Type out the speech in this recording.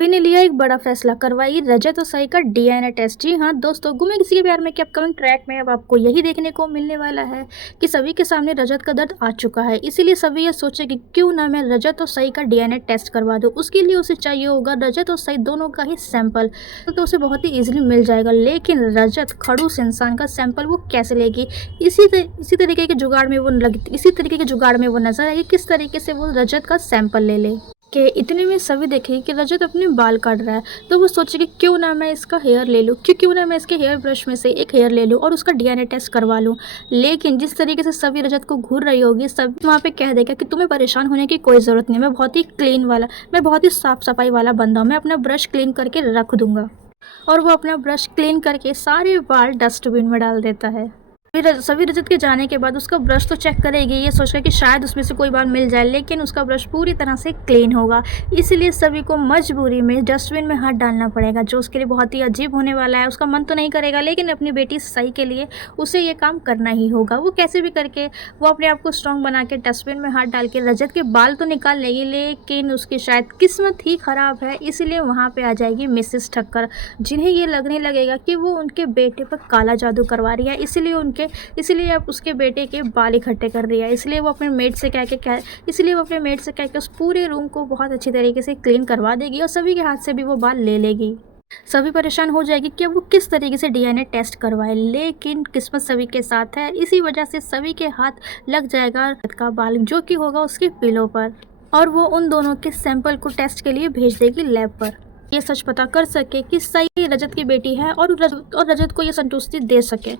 ने लिया एक बड़ा फैसला, करवाई रजत और सई का डीएनए टेस्ट। जी हाँ दोस्तों, गुमे किसी के प्यार में के अपकमिंग ट्रैक में अब आपको यही देखने को मिलने वाला है कि सभी के सामने रजत का दर्द आ चुका है। इसीलिए सभी ये सोचे कि क्यों ना मैं रजत और सई का डीएनए टेस्ट करवा दूं। उसके लिए उसे चाहिए होगा रजत और सई दोनों का ही सैंपल, तो उसे बहुत ही ईजिली मिल जाएगा। लेकिन रजत खड़ूस इंसान का सैंपल वो कैसे लेगी? इसी तरीके के जुगाड़ में वो नजर आएगी किस तरीके से वो रजत का सैंपल ले ले कि इतने में सभी देखेगी कि रजत अपने बाल काट रहा है, तो वो सोचेगी क्यों ना मैं इसका हेयर ले लूँ, क्यों ना मैं इसके हेयर ब्रश में से एक हेयर ले लूँ और उसका डीएनए टेस्ट करवा लूँ। लेकिन जिस तरीके से सभी रजत को घूर रही होगी, सब वहाँ पे कह देगा कि तुम्हें परेशान होने की कोई ज़रूरत नहीं, मैं बहुत ही साफ सफाई वाला बंदा हूँ, मैं अपना ब्रश क्लीन करके रख दूंगा। और वो अपना ब्रश क्लीन करके सारे बाल डस्टबिन में डाल देता है। फिर सभी रजत के जाने के बाद उसका ब्रश तो चेक करेगी, ये सोचकर कि शायद उसमें से कोई बाल मिल जाए, लेकिन उसका ब्रश पूरी तरह से क्लीन होगा। इसलिए सभी को मजबूरी में डस्टबिन में हाथ डालना पड़ेगा, जो उसके लिए बहुत ही अजीब होने वाला है। उसका मन तो नहीं करेगा, लेकिन अपनी बेटी सही के लिए उसे ये काम करना ही होगा। वो कैसे भी करके वो अपने आप को स्ट्रांग बना के डस्टबिन में हाथ डाल के रजत के बाल तो निकाल लेगी, लेकिन उसकी शायद किस्मत ही खराब है। इसलिए वहाँ पे आ जाएगी मिसेस ठक्कर, जिन्हें ये लगने लगेगा कि वो उनके बेटे पर काला जादू करवा रही है। इसलिए अब उसके बेटे के बाल इकट्ठे कर रही है। इसलिए वो अपने मेड से कह के उस पूरे रूम को बहुत अच्छी तरीके से क्लीन करवा देगी और सभी के हाथ से भी वो बाल ले लेगी। सभी परेशान हो जाएगी कि अब वो किस तरीके से डीएनए टेस्ट करवाए, लेकिन किस्मत सभी के साथ है। इसी वजह से सभी के हाथ लग जाएगा रजत का बाल, जो कि होगा उसके पिलो पर, और वो उन दोनों के सैंपल को टेस्ट के लिए भेज देगी लैब पर। ये सच पता कर सके कि सही रजत की बेटी है और रजत को ये संतुष्टि दे सके।